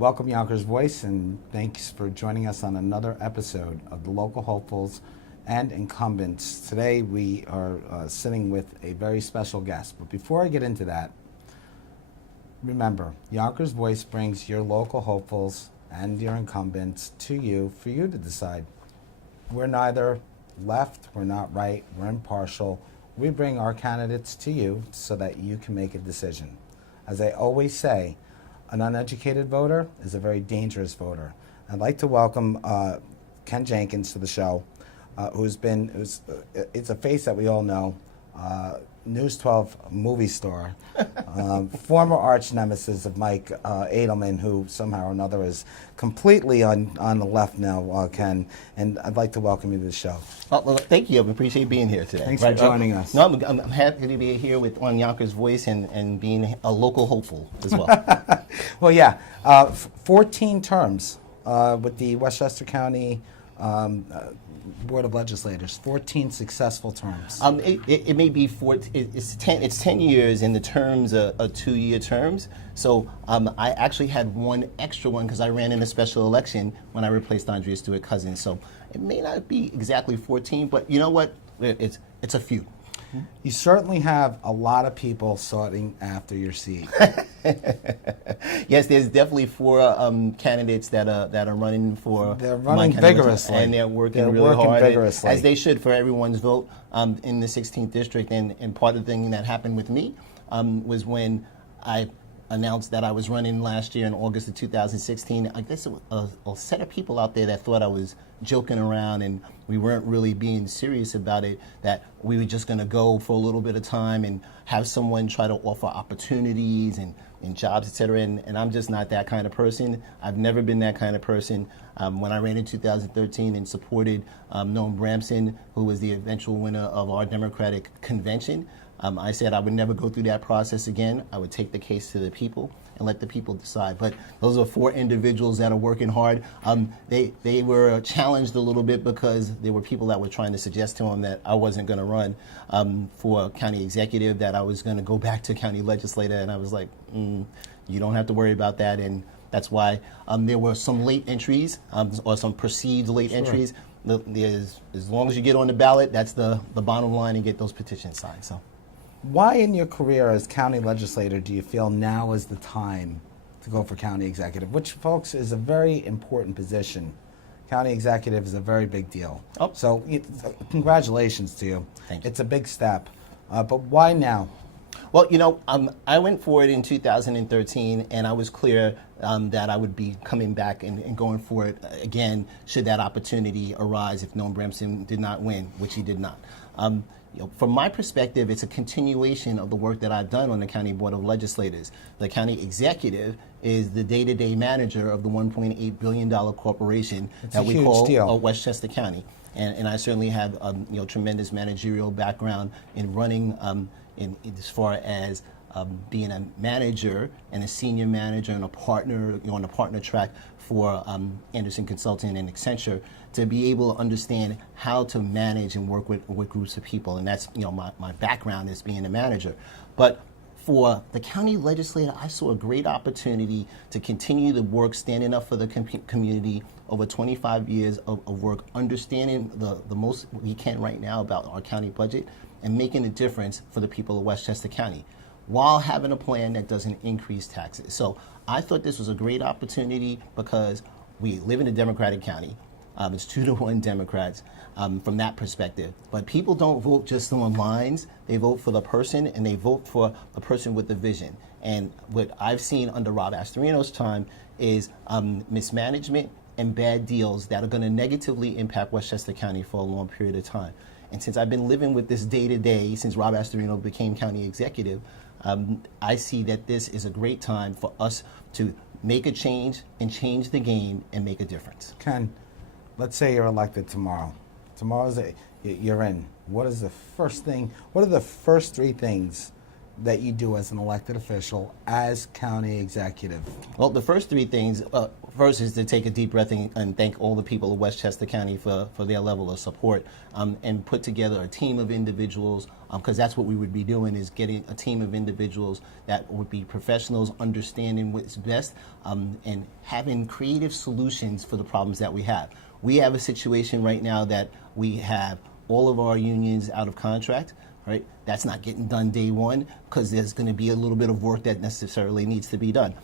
Welcome, Yonkers Voice, and thanks for joining us on another episode of the Local Hopefuls and Incumbents. Today we are sitting with a very special guest. But before I get into that, remember, Yonkers Voice brings your local hopefuls and your incumbents to you for you to decide. We're neither left, we're not right, we're impartial. We bring our candidates to you so that you can make a decision. As I always say, an uneducated voter is a very dangerous voter. I'd like to welcome Ken Jenkins to the show, it's a face that we all know, News 12 movie star, former arch nemesis of Mike Edelman, who somehow or another is completely on the left now, Ken, and I'd like to welcome you to the show. Well, thank you. I appreciate being here today. Thanks for joining us. No, I'm happy to be here on Yonkers Voice and being a local hopeful as well. Well, yeah, 14 terms with the Westchester County Board of Legislators, 14 successful terms. It may be it's 10 years, and the terms are 2-year terms. So I actually had one extra one because I ran in a special election when I replaced Andrea Stewart Cousins. So it may not be exactly 14, but you know what? It's a few. You certainly have a lot of people sorting after your seat. Yes, there's definitely 4 candidates that are running for. They're running vigorously, and they're working hard, vigorously, as they should, for everyone's vote in the 16th district. And part of the thing that happened with me was when I announced that I was running last year in August of 2016. I guess a set of people out there that thought I was joking around and we weren't really being serious about it, that we were just going to go for a little bit of time and have someone try to offer opportunities and jobs, et cetera. And I'm just not that kind of person. I've never been that kind of person. When I ran in 2013 and supported Noam Bramson, who was the eventual winner of our Democratic convention, I said I would never go through that process again. I would take the case to the people and let the people decide. But those are 4 individuals that are working hard. They were challenged a little bit because there were people that were trying to suggest to them that I wasn't going to run for county executive, that I was going to go back to county legislator, and I was like, you don't have to worry about that. And that's why there were some late entries or some perceived late entries. As long as you get on the ballot, that's the bottom line, and get those petitions signed. So. Why in your career as county legislator do you feel now is the time to go for county executive, which, folks, is a very important position? County executive is a very big deal. Oh. So congratulations to you. Thank you. It's a big step. But why now? Well, I went for it in 2013, and I was clear that I would be coming back and going for it again should that opportunity arise if Noam Bramson did not win, which he did not. From my perspective, it's a continuation of the work that I've done on the County Board of Legislators. The county executive is the day-to-day manager of the $1.8 billion corporation that we call Westchester County. And I certainly have tremendous managerial background in running in as far as being a manager and a senior manager and a partner, on the partner track for Anderson Consulting and Accenture, to be able to understand how to manage and work with groups of people. And that's, my background is being a manager. But for the county legislator, I saw a great opportunity to continue the work, standing up for the community over 25 years of work, understanding the most we can right now about our county budget and making a difference for the people of Westchester County, while having a plan that doesn't increase taxes. So I thought this was a great opportunity because we live in a Democratic county. It's 2-1 Democrats from that perspective. But people don't vote just on lines. They vote for the person, and they vote for the person with the vision. And what I've seen under Rob Pasterino's time is mismanagement and bad deals that are going to negatively impact Westchester County for a long period of time. And since I've been living with this day to day, since Rob Pasterino became county executive, I see that this is a great time for us to make a change and change the game and make a difference. Ken, let's say you're elected tomorrow. You're in. What is the first thing? What are the first 3 things that you do as an elected official as county executive? Well, the first three things, first is to take a deep breath and thank all the people of Westchester County for their level of support, and put together a team of individuals, because that's what we would be doing, is getting a team of individuals that would be professionals, understanding what's best, and having creative solutions for the problems that we have. We have a situation right now that we have all of our unions out of contract. Right? That's not getting done day one, because there's going to be a little bit of work that necessarily needs to be done.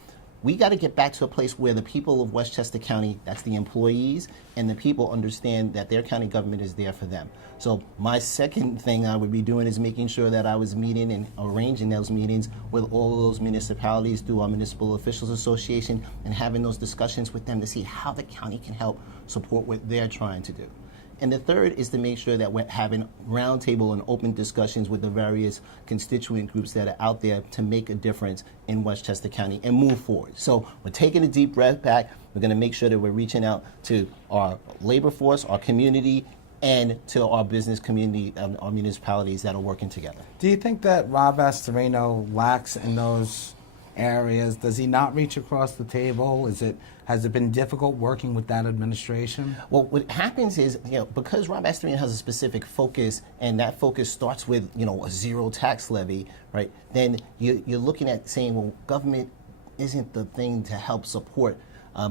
We got to get back to a place where the people of Westchester County, that's the employees, and the people understand that their county government is there for them. So my second thing I would be doing is making sure that I was meeting and arranging those meetings with all of those municipalities through our Municipal Officials Association, and having those discussions with them to see how the county can help support what they're trying to do. And the third is to make sure that we're having roundtable and open discussions with the various constituent groups that are out there to make a difference in Westchester County and move forward. So we're taking a deep breath back. We're going to make sure that we're reaching out to our labor force, our community, and to our business community, our municipalities that are working together. Do you think that Rob Pasterino lacks in those areas? Does he not reach across the table? Has it been difficult working with that administration? Well, what happens is, because Rob Pasterino has a specific focus, and that focus starts with, a zero tax levy, right? Then you're looking at saying, well, government isn't the thing to help support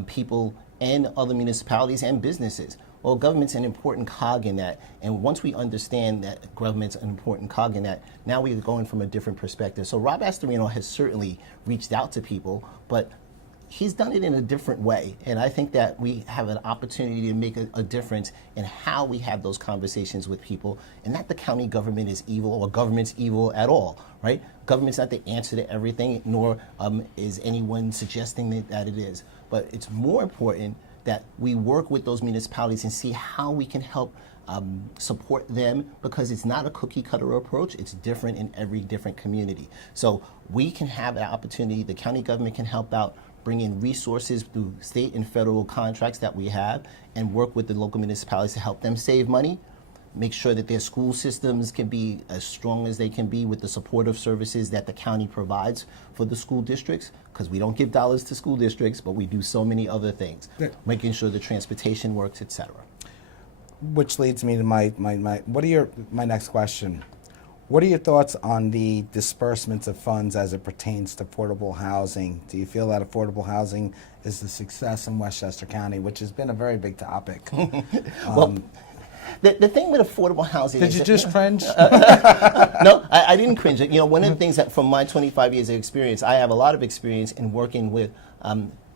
people and other municipalities and businesses. Well, government's an important cog in that, and once we understand that government's an important cog in that, now we're going from a different perspective. So Rob Pasterino has certainly reached out to people, but he's done it in a different way, and I think that we have an opportunity to make a difference in how we have those conversations with people, and not the county government is evil or government's evil at all, right? Government's not the answer to everything, nor is anyone suggesting that it is. But it's more important that we work with those municipalities and see how we can help support them, because it's not a cookie cutter approach. It's different in every different community. So we can have an opportunity, the county government can help out, bring in resources through state and federal contracts that we have, and work with the local municipalities to help them save money, make sure that their school systems can be as strong as they can be with the supportive services that the county provides for the school districts, because we don't give dollars to school districts, but we do so many other things, making sure the transportation works, et cetera. Which leads me to my next question. What are your thoughts on the disbursements of funds as it pertains to affordable housing? Do you feel that affordable housing is a success in Westchester County, which has been a very big topic? Well, the thing with affordable housing Did is... you just cringe? No, I didn't cringe. One of the things that from my 25 years of experience, I have a lot of experience in working with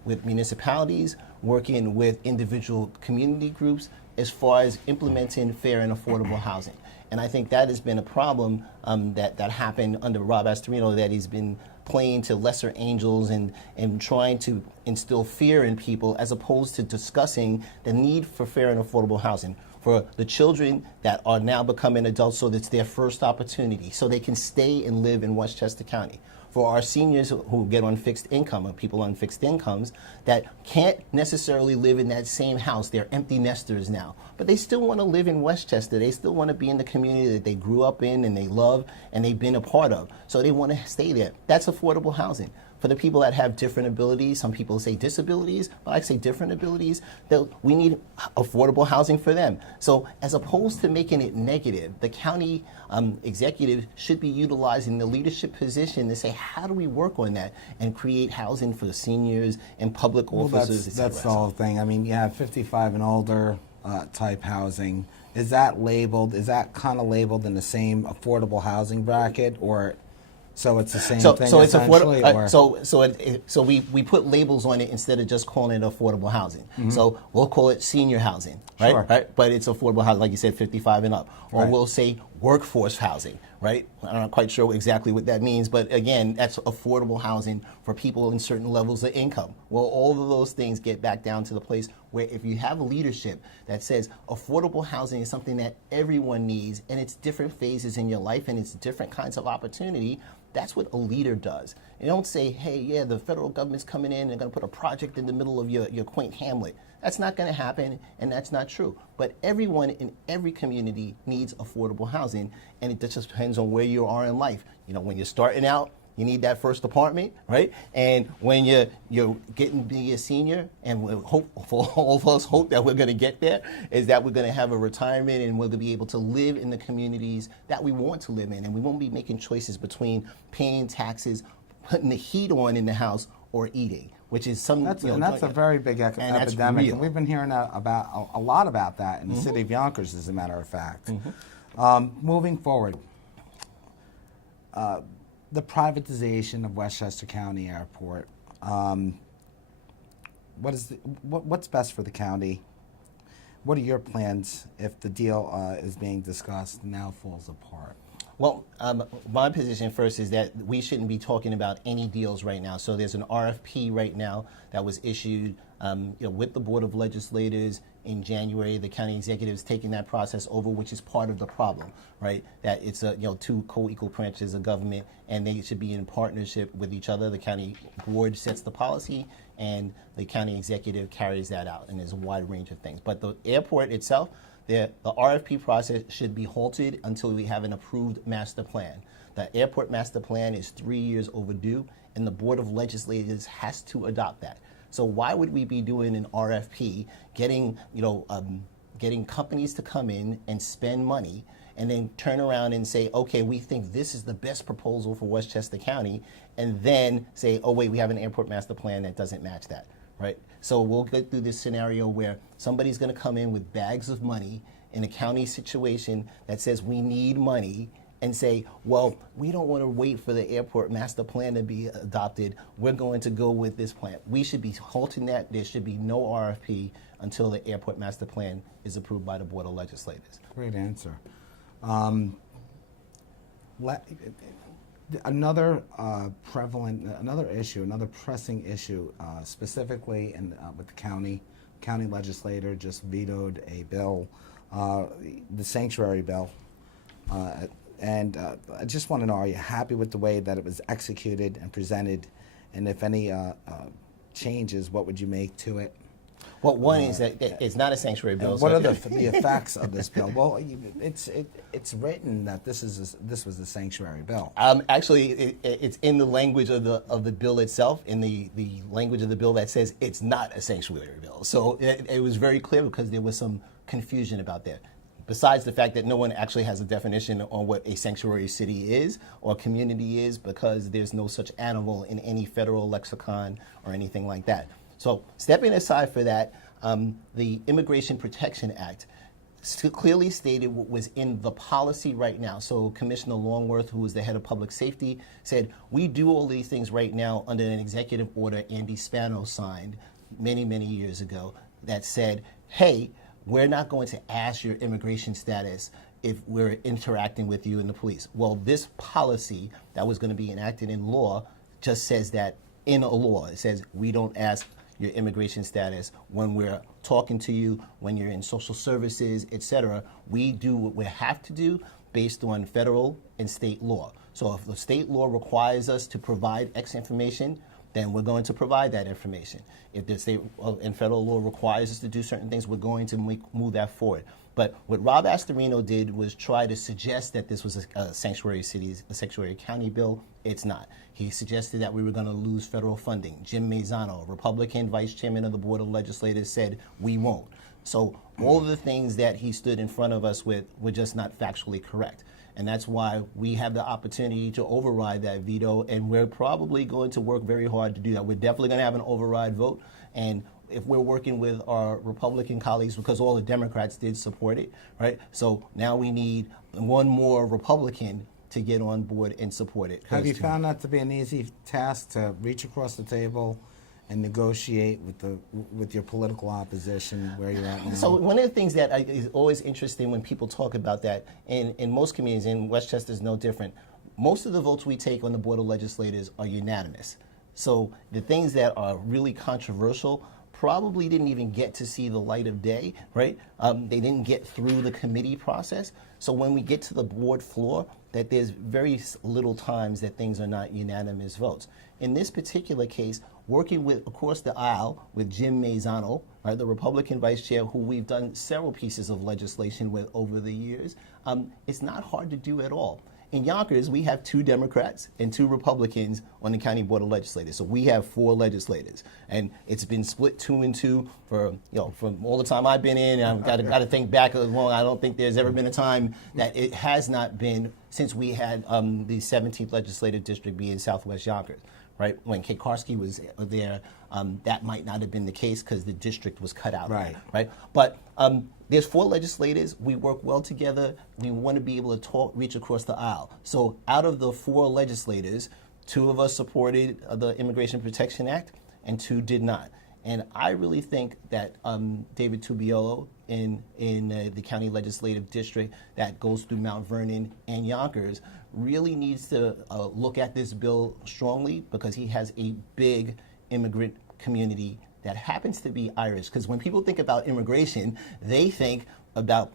municipalities, working with individual community groups, as far as implementing fair and affordable housing. And I think that has been a problem that happened under Rob Pasterino, that he's been playing to lesser angels and trying to instill fear in people, as opposed to discussing the need for fair and affordable housing for the children that are now becoming adults, so that's their first opportunity, so they can stay and live in Westchester County. For our seniors who get on fixed income, or people on fixed incomes that can't necessarily live in that same house. They're empty nesters now, but they still want to live in Westchester. They still want to be in the community that they grew up in and they love and they've been a part of. So they want to stay there. That's affordable housing. For the people that have different abilities, some people say disabilities, but I say different abilities, we need affordable housing for them. So as opposed to making it negative, the county executive should be utilizing the leadership position to say, how do we work on that and create housing for the seniors and public officers, et cetera. That's the whole thing. I mean, you have 55 and older type housing. Is that kind of labeled in the same affordable housing bracket, or... So it's the same thing, so it's essentially? So we put labels on it instead of just calling it affordable housing. Mm-hmm. So we'll call it senior housing, right? Sure. Right? But it's affordable housing, like you said, 55 and up. Or Right. we'll say workforce housing, right? I'm not quite sure exactly what that means, but again, that's affordable housing for people in certain levels of income. Well, all of those things get back down to the place where if you have a leadership that says affordable housing is something that everyone needs, and it's different phases in your life and it's different kinds of opportunity, That's what a leader does. You don't say, hey, yeah, the federal government's coming in and they're going to put a project in the middle of your quaint hamlet. That's not going to happen, and that's not true. But everyone in every community needs affordable housing, and it just depends on where you are in life. You know, when you're starting out, you need that first apartment, right? And when you're getting to be a senior, and we hope, for all of us hope that we're going to get there, is that we're going to have a retirement and we're going to be able to live in the communities that we want to live in, and we won't be making choices between paying taxes, putting the heat on in the house, or eating, which is some. That's a very big epidemic, and we've been hearing about a lot about that in the city of Yonkers, as a matter of fact. Moving forward. The privatization of Westchester County Airport. What's best for the county? What are your plans if the deal is being discussed and now falls apart? Well, my position first is that we shouldn't be talking about any deals right now. So there's an RFP right now that was issued with the Board of Legislators in January. The county executive is taking that process over, which is part of the problem, right? That it's two co-equal branches of government, and they should be in partnership with each other. The county board sets the policy, and the county executive carries that out, and there's a wide range of things. But the airport itself, the RFP process should be halted until we have an approved master plan. The airport master plan is 3 years overdue, and the Board of Legislators has to adopt that. So why would we be doing an RFP, getting companies to come in and spend money, and then turn around and say, okay, we think this is the best proposal for Westchester County, and then say, oh wait, we have an airport master plan that doesn't match that, right? So we'll get through this scenario where somebody's going to come in with bags of money in a county situation that says we need money, and say, well, we don't want to wait for the airport master plan to be adopted. We're going to go with this plan. We should be halting that. There should be no RFP until the airport master plan is approved by the Board of Legislators. Great answer. Another pressing issue, specifically with the county legislator just vetoed a bill, the sanctuary bill. And I just want to know, are you happy with the way that it was executed and presented? And if any changes, what would you make to it? Well, one is that it's not a sanctuary bill. What are the effects of this bill? Well, it's written that this was a sanctuary bill. Actually, it's in the language of the bill itself, in the language of the bill that says it's not a sanctuary bill. So it was very clear because there was some confusion about that. Besides the fact that no one actually has a definition on what a sanctuary city is or community is, because there's no such animal in any federal lexicon or anything like that. So stepping aside for that, the Immigration Protection Act clearly stated what was in the policy right now. So Commissioner Longworth, who was the head of public safety, said, we do all these things right now under an executive order Andy Spano signed many, many years ago that said, hey, we're not going to ask your immigration status if we're interacting with you and the police. Well, this policy that was going to be enacted in law just says that in a law. It says we don't ask your immigration status when we're talking to you, when you're in social services, etc. We do what we have to do based on federal and state law. So if the state law requires us to provide X information, then we're going to provide that information. If the state and federal law requires us to do certain things, we're going to move that forward. But what Rob Pasterino did was try to suggest that this was a sanctuary county bill. It's not. He suggested that we were going to lose federal funding. Jim Mazzano, Republican vice chairman of the Board of Legislators, said we won't. So all of the things that he stood in front of us with were just not factually correct. And that's why we have the opportunity to override that veto, and we're probably going to work very hard to do that. We're definitely going to have an override vote, and if we're working with our Republican colleagues, because all the Democrats did support it, right? So now we need one more Republican to get on board and support it. Have you found that to be an easy task to reach across the table and negotiate with your political opposition where you're at now? So one of the things that is always interesting when people talk about that, in most communities, and Westchester is no different, most of the votes we take on the Board of Legislators are unanimous. So the things that are really controversial probably didn't even get to see the light of day, right? They didn't get through the committee process. So when we get to the board floor, that there's very little times that things are not unanimous votes. In this particular case, working with across the aisle with Jim Mazzano, right, the Republican vice chair, who we've done several pieces of legislation with over the years, it's not hard to do at all. In Yonkers, we have 2 Democrats and 2 Republicans on the County Board of Legislators. So we have 4 legislators. And it's been split 2 and 2 for, from all the time I've been in. I've got to think back as long. I don't think there's ever been a time that it has not been since we had the 17th Legislative District be in Southwest Yonkers. Right, when Kate Karski was there, that might not have been the case because the district was cut out. Right. But there's 4 legislators. We work well together. We want to be able to reach across the aisle. So out of the 4 legislators, 2 of us supported the Immigration Protection Act, and 2 did not. And I really think that David Tubiolo in the county legislative district that goes through Mount Vernon and Yonkers really needs to look at this bill strongly, because he has a big immigrant community that happens to be Irish. Because when people think about immigration, they think about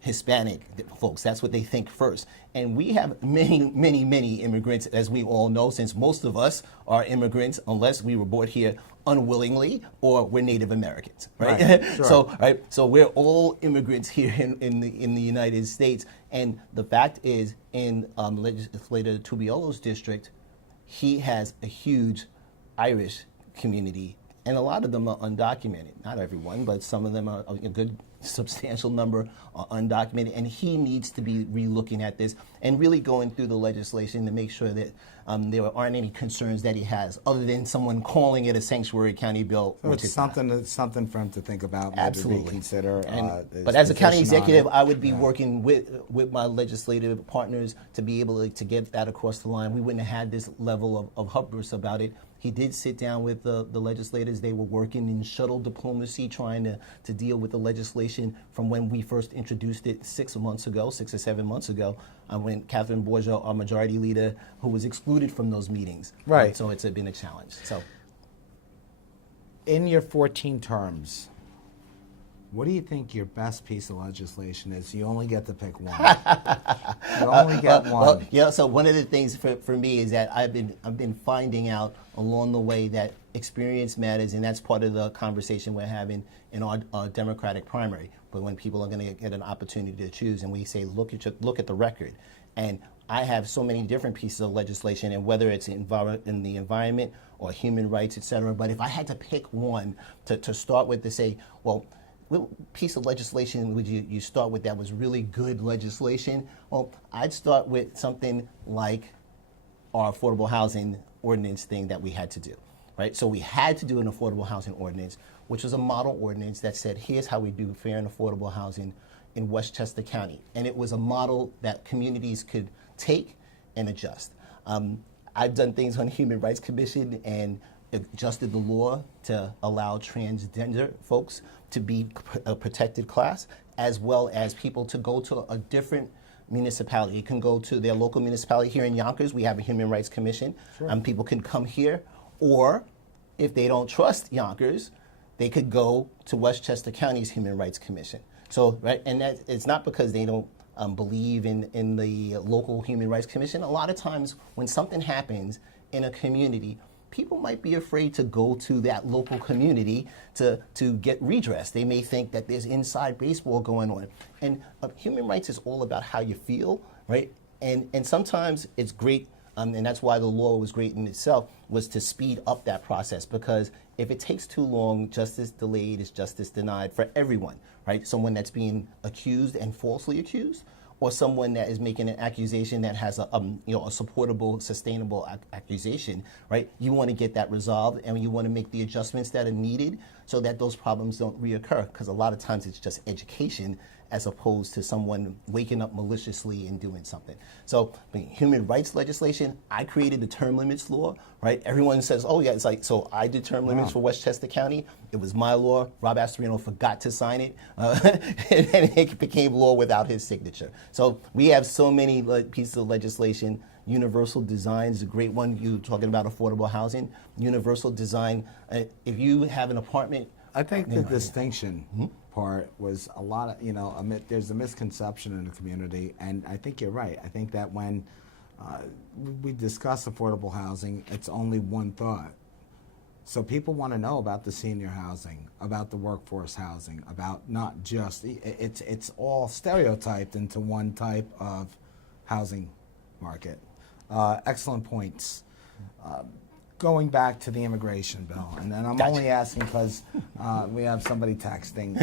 Hispanic folks. That's what they think first. And we have many, many, many immigrants, as we all know, since most of us are immigrants, unless we were born here unwillingly or we're Native Americans, right? Sure. So we're all immigrants here in the United States. And the fact is, in Legislator Tubiolo's district, he has a huge Irish community, and a lot of them are undocumented. Not everyone, but some of them are a good substantial number are undocumented, and he needs to be re-looking at this and really going through the legislation to make sure that there aren't any concerns that he has, other than someone calling it a sanctuary county bill. So which it's something for him to think about, maybe absolutely reconsider. But as a county executive, I would be working with my legislative partners to be able to get that across the line. We wouldn't have had this level of hubris about it. He did sit down with the legislators. They were working in shuttle diplomacy, trying to deal with the legislation from when we first introduced it 6 or 7 months ago, when Catherine Borgia, our majority leader, who was excluded from those meetings. Right. So it's been a challenge. So, in your 14 terms, what do you think your best piece of legislation is? You only get to pick one. You only get one. Well, so one of the things for me is that I've been finding out along the way that experience matters, and that's part of the conversation we're having in our Democratic primary. But when people are going to get an opportunity to choose, and we say, look at the record, and I have so many different pieces of legislation, and whether it's in the environment or human rights, et cetera. But if I had to pick one to start with, to say, well, what piece of legislation would you start with that was really good legislation? Well, I'd start with something like our affordable housing ordinance thing that we had to do, right? So we had to do an affordable housing ordinance, which was a model ordinance that said, here's how we do fair and affordable housing in Westchester County. And it was a model that communities could take and adjust. I've done things on the Human Rights Commission and adjusted the law to allow transgender folks to be a protected class, as well as people to go to a different municipality. You can go to their local municipality. Here in Yonkers, we have a Human Rights Commission. Sure. People can come here, or if they don't trust Yonkers, they could go to Westchester County's Human Rights Commission. So, right, and that it's not because they don't believe in the local Human Rights Commission. A lot of times when something happens in a community, people might be afraid to go to that local community to get redress. They may think that there's inside baseball going on. And human rights is all about how you feel, right? And sometimes it's great, and that's why the law was great in itself, was to speed up that process. Because if it takes too long, justice delayed is justice denied for everyone, right? Someone that's being accused and falsely accused, or someone that is making an accusation that has a supportable, sustainable accusation, right? You want to get that resolved, and you want to make the adjustments that are needed so that those problems don't reoccur. Because a lot of times it's just education as opposed to someone waking up maliciously and doing something. So human rights legislation, I created the term limits law, right? Everyone says, oh yeah, it's like, so I did term limits for Westchester County. It was my law. Rob Pasterino forgot to sign it, and it became law without his signature. So we have so many pieces of legislation Universal design is a great one. You talking about affordable housing. Universal design. If you have an apartment, I think the distinction part was a lot of, there's a misconception in the community, and I think you're right. I think that when we discuss affordable housing, it's only one thought. So people want to know about the senior housing, about the workforce housing, about not just, it's all stereotyped into one type of housing market. Excellent points. Going back to the immigration bill, and then I'm only asking because we have somebody texting.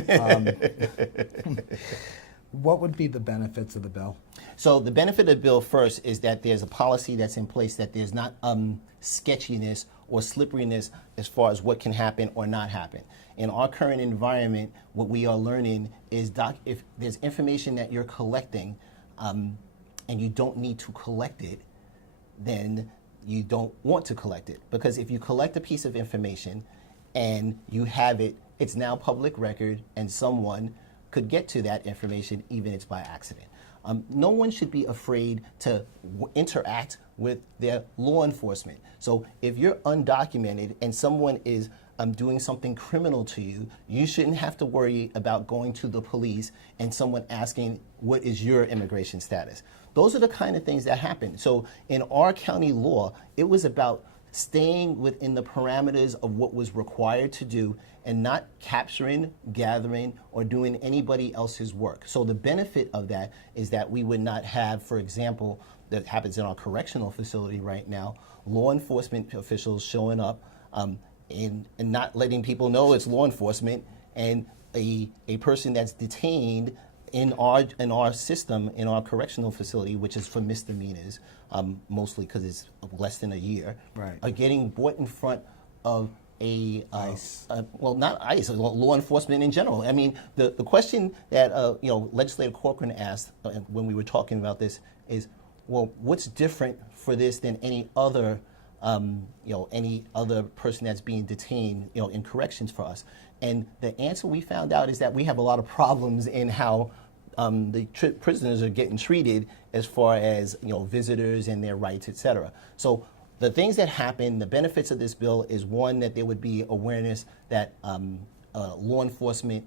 What would be the benefits of the bill? So the benefit of the bill first is that there's a policy that's in place that there's not sketchiness or slipperiness as far as what can happen or not happen. In our current environment, what we are learning is if there's information that you're collecting and you don't need to collect it, then you don't want to collect it. Because if you collect a piece of information and you have it, it's now public record and someone could get to that information even if it's by accident. No one should be afraid to interact with their law enforcement. So if you're undocumented and someone is doing something criminal to you, you shouldn't have to worry about going to the police and someone asking, what is your immigration status? Those are the kind of things that happen. So in our county law, it was about staying within the parameters of what was required to do and not capturing, gathering, or doing anybody else's work. So the benefit of that is that we would not have, for example, that happens in our correctional facility right now, law enforcement officials showing up and not letting people know it's law enforcement, and a person that's detained in our system, in our correctional facility, which is for misdemeanors, mostly because it's less than a year, right, are getting brought in front of ICE. Well, not ICE, law enforcement in general. I mean, the question that Legislator Corcoran asked when we were talking about this is, well, what's different for this than any other person that's being detained, in corrections for us? And the answer we found out is that we have a lot of problems in how the prisoners are getting treated as far as visitors and their rights, et cetera. So the things that happen, the benefits of this bill is, one, that there would be awareness that law enforcement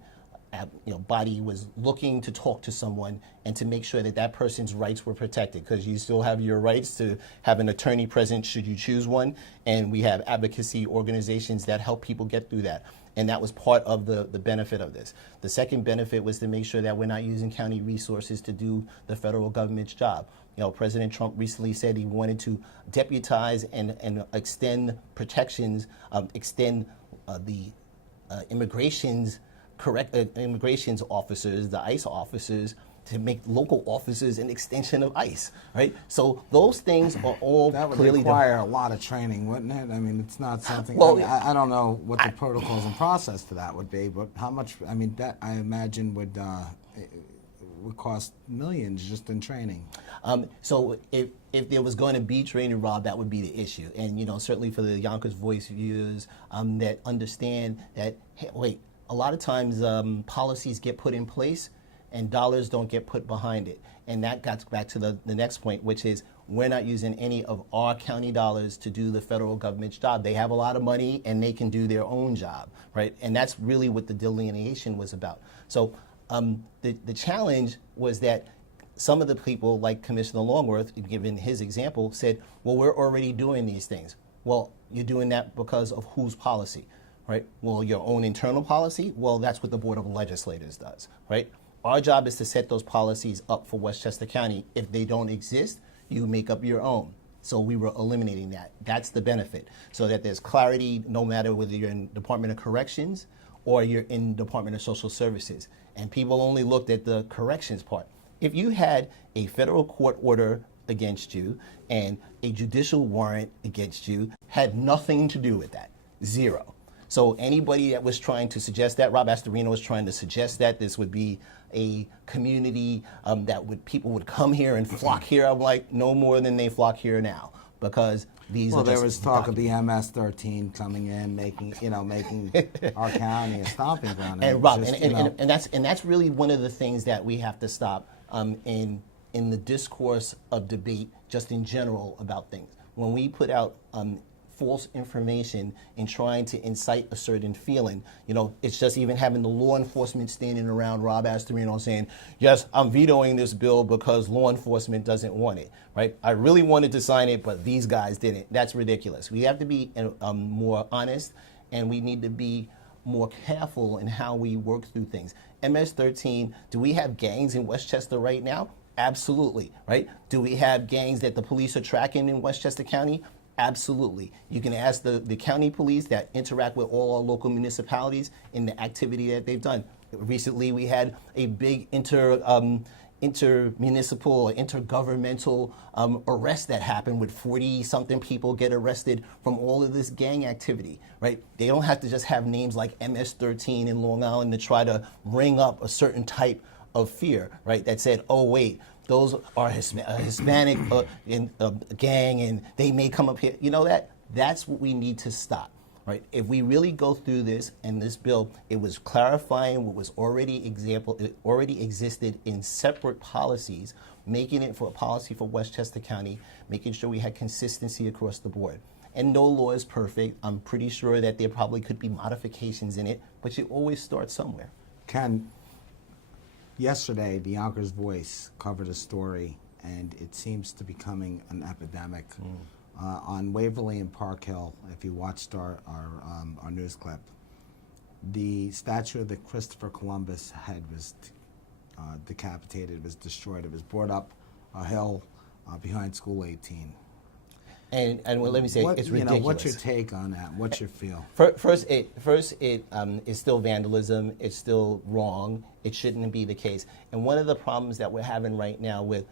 body was looking to talk to someone and to make sure that that person's rights were protected, because you still have your rights to have an attorney present should you choose one, and we have advocacy organizations that help people get through that. And that was part of the benefit of this. The second benefit was to make sure that we're not using county resources to do the federal government's job. President Trump recently said he wanted to deputize and extend protections, extend the immigrations officers, the ICE officers, to make local officers an extension of ICE, right? So those things are all that would clearly require a lot of training, wouldn't it? I mean, it's not something. Well, I don't know what the protocols and process to that would be, but how much? I mean, that I imagine would cost millions just in training. So if there was going to be training, Rob, that would be the issue. And certainly for the Yonkers Voice viewers that understand that, hey, wait, a lot of times policies get put in place and dollars don't get put behind it. And that got back to the next point, which is we're not using any of our county dollars to do the federal government's job. They have a lot of money and they can do their own job, right? And that's really what the delineation was about. So the challenge was that some of the people, like Commissioner Longworth, given his example, said, well, we're already doing these things. Well, you're doing that because of whose policy, right? Well, your own internal policy? Well, that's what the Board of Legislators does, right? Our job is to set those policies up for Westchester County. If they don't exist, you make up your own. So we were eliminating that. That's the benefit. So that there's clarity no matter whether you're in Department of Corrections or you're in Department of Social Services. And people only looked at the corrections part. If you had a federal court order against you and a judicial warrant against you, had nothing to do with that. Zero. So anybody that was trying to suggest that, Rob Pasterino was trying to suggest that this would be a community people would come here and flock here. I'm like, no more than they flock here now, because these are just there was talk of the MS-13 coming in, making our county a stomping ground. And Rob, and that's really one of the things that we have to stop in in the discourse of debate just in general about things. When we put out false information in trying to incite a certain feeling, it's just even having the law enforcement standing around Rob Pasterino saying, yes, I'm vetoing this bill because law enforcement doesn't want it, right? I really wanted to sign it, but these guys didn't. That's ridiculous. We have to be more honest, and we need to be more careful in how we work through things. MS-13, do we have gangs in Westchester right now? Absolutely, right? Do we have gangs that the police are tracking in Westchester County? Absolutely. You can ask the county police that interact with all our local municipalities in the activity that they've done. Recently, we had a big intermunicipal, intergovernmental arrest that happened with 40-something people get arrested from all of this gang activity, right? They don't have to just have names like MS-13 in Long Island to try to ring up a certain type of fear, right? That said, oh, wait, those are Hispanic gang and they may come up here. That's what we need to stop, right? If we really go through this and this bill, it was clarifying what was already existed in separate policies, making it for a policy for Westchester County, making sure we had consistency across the board. And no law is perfect. I'm pretty sure that there probably could be modifications in it, but you always start somewhere. Ken, yesterday, the Yonkers Voice covered a story, and it seems to be becoming an epidemic. On Waverly and Park Hill, if you watched our news clip, the statue of the Christopher Columbus head was decapitated, was destroyed. It was brought up a hill behind School 18. And well, let me say, it's ridiculous. What's your take on that? What's your feel? First, it is still vandalism. It's still wrong. It shouldn't be the case. And one of the problems that we're having right now with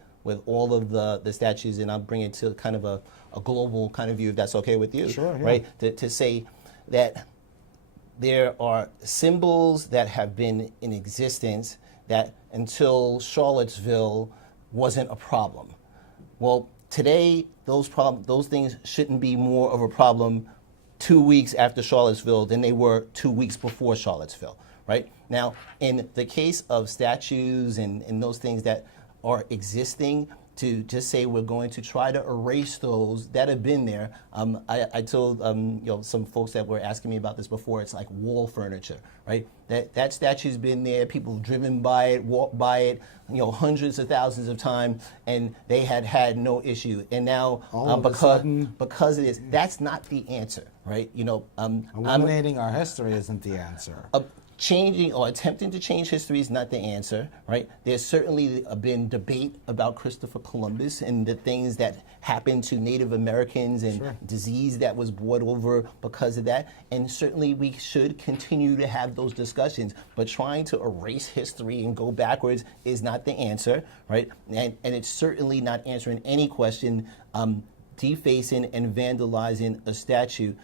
all of the statues, and I'll bring it to kind of a global kind of view, if that's okay with you, sure, yeah. Right? To say that there are symbols that have been in existence that until Charlottesville wasn't a problem. Well, today, those things shouldn't be more of a problem 2 weeks after Charlottesville than they were 2 weeks before Charlottesville, right? Now, in the case of statues and those things that are existing, to just say we're going to try to erase those that have been there. I told some folks that were asking me about this before, it's like wall furniture, right? That statue's been there, people have driven by it, walked by it, hundreds of thousands of times, and they had no issue. And now, because of this, that's not the answer, right? Eliminating our history isn't the answer. Changing or attempting to change history is not the answer, right? There's certainly been debate about Christopher Columbus and the things that happened to Native Americans and disease that was brought over because of that. And certainly we should continue to have those discussions, but trying to erase history and go backwards is not the answer, right? And it's certainly not answering any question. Defacing and vandalizing a statue,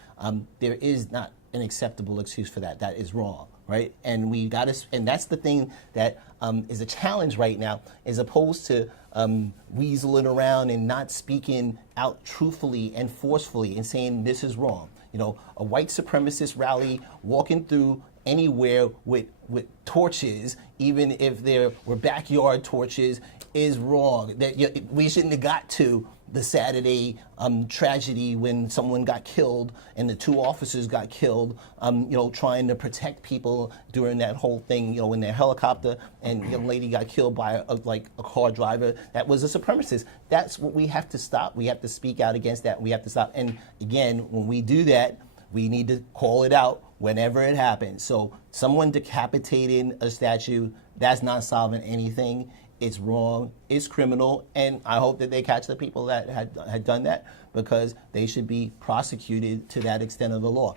there is not an acceptable excuse for that. That is wrong. Right, and and that's the thing that is a challenge right now, as opposed to weaseling around and not speaking out truthfully and forcefully and saying this is wrong. A white supremacist rally walking through anywhere with torches, even if there were backyard torches, is wrong. That we shouldn't have got to the Saturday tragedy when someone got killed and the two officers got killed, trying to protect people during that whole thing, in their helicopter, and a young lady got killed by a car driver that was a supremacist. That's what we have to stop. We have to speak out against that. We have to stop. And again, when we do that, we need to call it out whenever it happens. So someone decapitating a statue, that's not solving anything. It's wrong, it's criminal, and I hope that they catch the people that had done that, because they should be prosecuted to that extent of the law.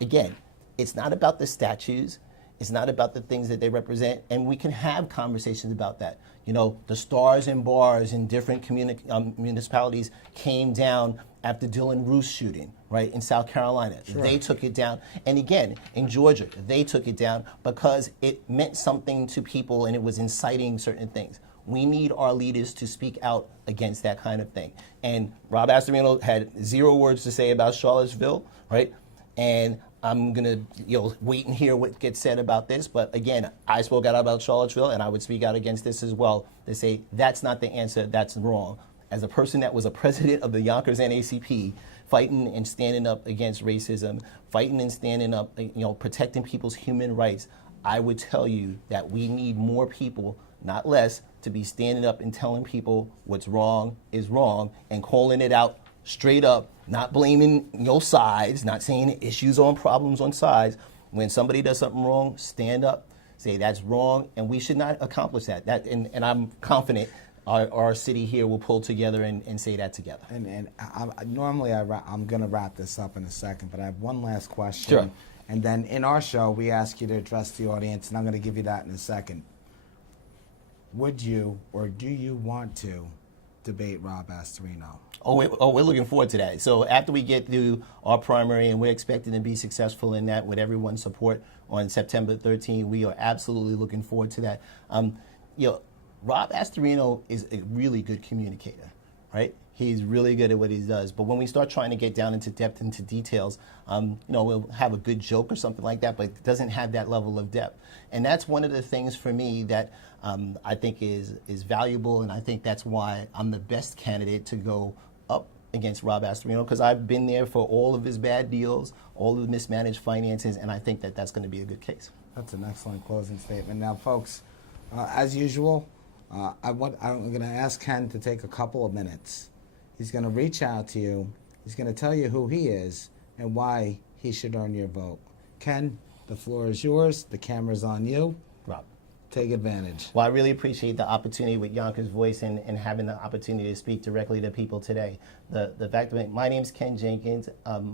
Again, it's not about the statues, it's not about the things that they represent, and we can have conversations about that. The stars and bars in different municipalities came down after Dylan Roos shooting, right, in South Carolina. Sure. They took it down. And again, in Georgia, they took it down because it meant something to people and it was inciting certain things. We need our leaders to speak out against that kind of thing. And Rob Pasterino had 0 words to say about Charlottesville, right? And I'm gonna wait and hear what gets said about this. But again, I spoke out about Charlottesville, and I would speak out against this as well. To say that's not the answer, that's wrong. As a person that was a president of the Yonkers NACP, fighting and standing up against racism, fighting and standing up, protecting people's human rights, I would tell you that we need more people, not less, to be standing up and telling people what's wrong is wrong and calling it out straight up, not blaming sides, not saying issues on problems on sides. When somebody does something wrong, stand up, say that's wrong, and we should not accomplish that. And I'm confident our city here will pull together and say that together. And normally I'm going to wrap this up in a second, but I have one last question. Sure. And then in our show, we ask you to address the audience, and I'm going to give you that in a second. Would you or do you want to debate Rob Pasterino? We're looking forward to that. So after we get through our primary, and we're expecting to be successful in that with everyone's support on September 13th, we are absolutely looking forward to that. Rob Pasterino is a really good communicator, right? He's really good at what he does. But when we start trying to get down into depth, into details, we'll have a good joke or something like that, but it doesn't have that level of depth. And that's one of the things for me that I think is valuable, and I think that's why I'm the best candidate to go up against Rob Pasterino, because I've been there for all of his bad deals, all of the mismanaged finances, and I think that that's going to be a good case. That's an excellent closing statement. Now, folks, as usual, I'm going to ask Ken to take a couple of minutes. He's going to reach out to you. He's going to tell you who he is and why he should earn your vote. Ken, the floor is yours. The camera's on you. Rob. Take advantage. Well, I really appreciate the opportunity with Yonkers Voice and having the opportunity to speak directly to people today. The fact that my name's Ken Jenkins.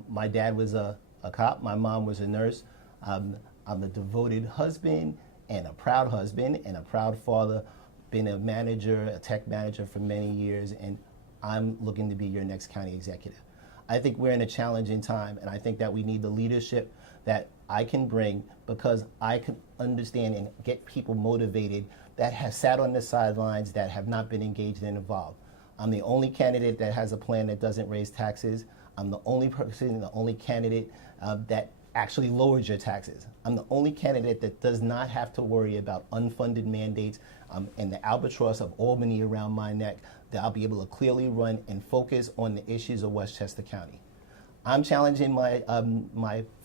My dad was a cop. My mom was a nurse. I'm a devoted husband and a proud father. Been a manager, a tech manager for many years, and I'm looking to be your next county executive. I think we're in a challenging time, and I think that we need the leadership that I can bring, because I can understand and get people motivated that have sat on the sidelines, that have not been engaged and involved. I'm the only candidate that has a plan that doesn't raise taxes. I'm the only person, the only candidate that actually lowers your taxes. I'm the only candidate that does not have to worry about unfunded mandates and the albatross of Albany around my neck, that I'll be able to clearly run and focus on the issues of Westchester County. I'm challenging my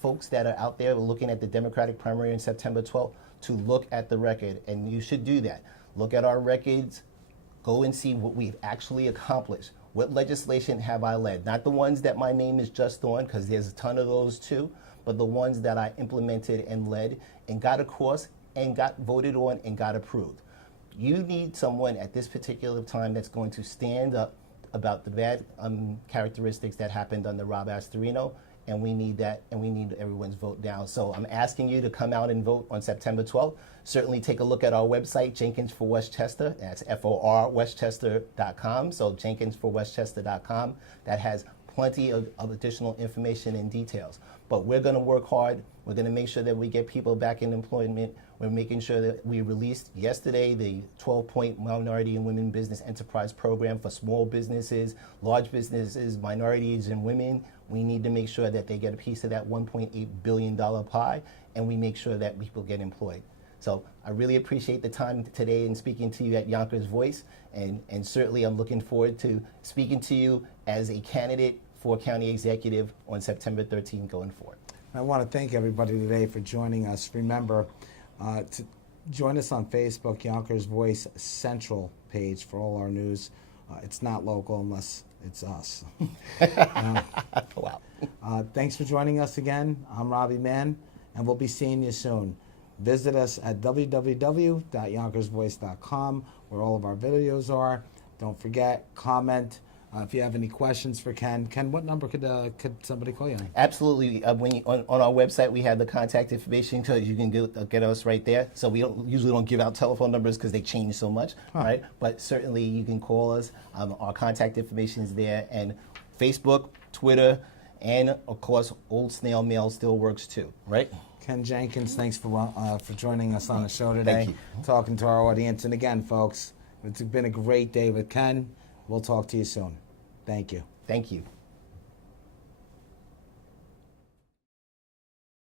folks that are out there looking at the Democratic primary on September 12th to look at the record, and you should do that. Look at our records, go and see what we've actually accomplished. What legislation have I led? Not the ones that my name is just on, because there's a ton of those too, but the ones that I implemented and led and got across and got voted on and got approved. You need someone at this particular time that's going to stand up about the bad characteristics that happened under Rob Pasterino, and we need that, and we need everyone's vote down. So I'm asking you to come out and vote on September 12th. Certainly take a look at our website, Jenkins for Westchester. That's FOR Westchester.com. So JenkinsForWestchester.com. That has plenty of additional information and details. But we're going to work hard. We're going to make sure that we get people back in employment. We're making sure that we released yesterday the 12-point Minority and Women Business Enterprise Program for small businesses, large businesses, minorities, and women. We need to make sure that they get a piece of that $1.8 billion pie, and we make sure that people get employed. So I really appreciate the time today in speaking to you at Yonkers Voice, and certainly I'm looking forward to speaking to you as a candidate for county executive on September 13th going forward. I want to thank everybody today for joining us. Remember, to join us on Facebook, Yonkers Voice Central page for all our news. It's not local unless it's us. Wow. Thanks for joining us again. I'm Robbie Mann, and we'll be seeing you soon. Visit us at www.yonkersvoice.com, where all of our videos are. Don't forget, comment. If you have any questions for Ken, what number could somebody call you on? Absolutely. On our website, we have the contact information, so you can get us right there. So we usually don't give out telephone numbers because they change so much, right? But certainly you can call us. Our contact information is there, and Facebook, Twitter, and of course, old snail mail still works too, right? Ken Jenkins, thanks for joining us on the show today. Thank you. Talking to our audience, and again, folks, it's been a great day with Ken. We'll talk to you soon. Thank you. Thank you.